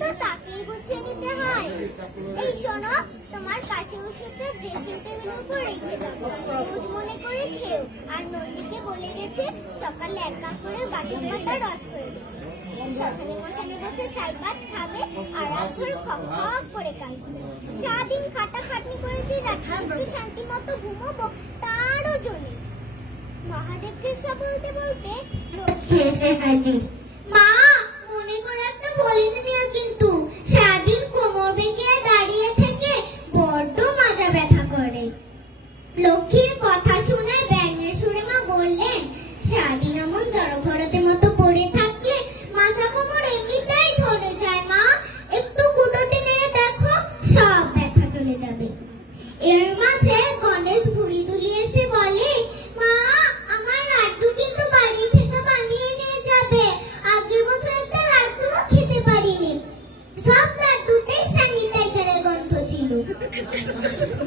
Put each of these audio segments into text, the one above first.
তো তাকেই গুছিয়ে নিতে হয়। এই শোনো, তোমার কাশি ওষুধটা ড্রেসিং টেবিলের উপর রেখে দাও, রোজ মনে করে খেও। আর নন্দীকে বলে গেছে সকালে 1 কাপ করে বাসন পাতা রস করে দেবে। শ্মশানে মশানে বসে ছাই গাছ খাবে আর রাত ভর খক খক করে কাঁদবে। সারাদিন খাটাখাটনি করে যে রাত্রে একটু শান্তি মতো ঘুমোবো তারও জন্য। মহাদেবকে সব বলতে বলতে লক্ষ্মী এসে হাজির। মা, মনে করে একটা বলে নিও কিন্তু, সারাদিন কোমর বেঁকে দাঁড়িয়ে থেকে বড্ড মাজা ব্যথা করে। লক্ষ্মীর কথা শুনে ব্যঙ্গের সুরে মা বললেন, সারাদিন এমন জড়ভরতের মতো পড়ে থাকলে মাজা কোমর এমনিতেই ধরে যায় মা, একটু কুটোটি মেরে দেখো, সব ব্যথা চলে যাবে। এর মাঝে গণেশ ভুড়ি দুলিয়ে এসে বলে, মা, আমার লাড্ডু কিন্তু বাড়ি থেকে বানিয়ে নিয়ে যাবে। আগের বছর একটা লাড্ডুও খেতে পারিনি, সব লাড্ডুতেই স্যানিটাইজারের গন্ধ ছিল।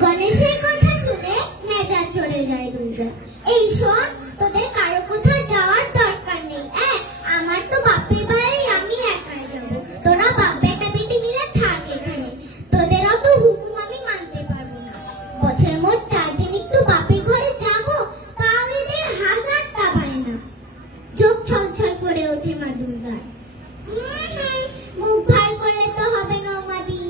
গণেশের কথা শুনে মেজাজ চলে যায় দুর্গা। এই শোন, তোদের কারো কোথাও যাওয়ার দরকার নেই। আমার তো বাপের বাড়ি, আমি একাই যাবো। তোরা বাপ বেটা বেটি মিলে থাক এখানে, তোদের অত হুকুম আমি মানতে পারবো না। বছরে মোট 4 দিন একটু বাপের ঘরে যাবো, তাও এদের হাজারটা বায়না। চোখ ছলছল করে ওঠে মা দুর্গার। মুখ ভার করলে তো হবে না মাদি,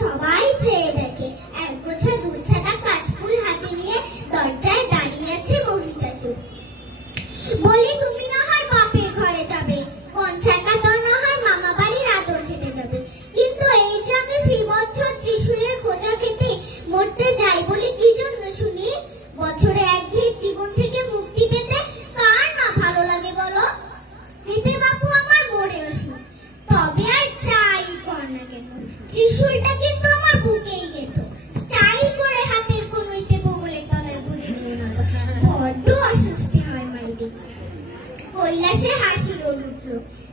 সবাই চেয়ে দেখে এক গোছা দুলছাটা কাশফুল হাতে নিয়ে দরজায় দাঁড়িয়ে আছে মহিষাসুর। বলি, তুমি না হয় বাপের ঘরে যাবে, কনসাটা তো না হয় মামা বাড়ির আদর খেতে যাবে, কিন্তু এই যে আমি ফি বছর ত্রিশূলের খোঁজা খেতে মরতে যাই বলি কি জন্য শুনি? বছরে একঘেয়ে জীবন থেকে মুক্তি পেতে কার না ভালো লাগে বলো? এতে বাপু আমার মরে আসুন, তবে আর চাই কর না কেন, ত্রিশূলটা কিন্তু আমার বুকেই গেতো, স্টাইল করে হাতের কনুইতে বগলের তলায় বুঝে নিও না, বড্ড অস্বস্তি হয় মাইরি। কৈলাসে হাসি রোল উঠল,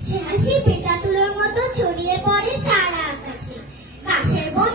সে হাসি পেঁচা তুলোর মতো ছড়িয়ে পড়ে সারা আকাশে। গাছের বন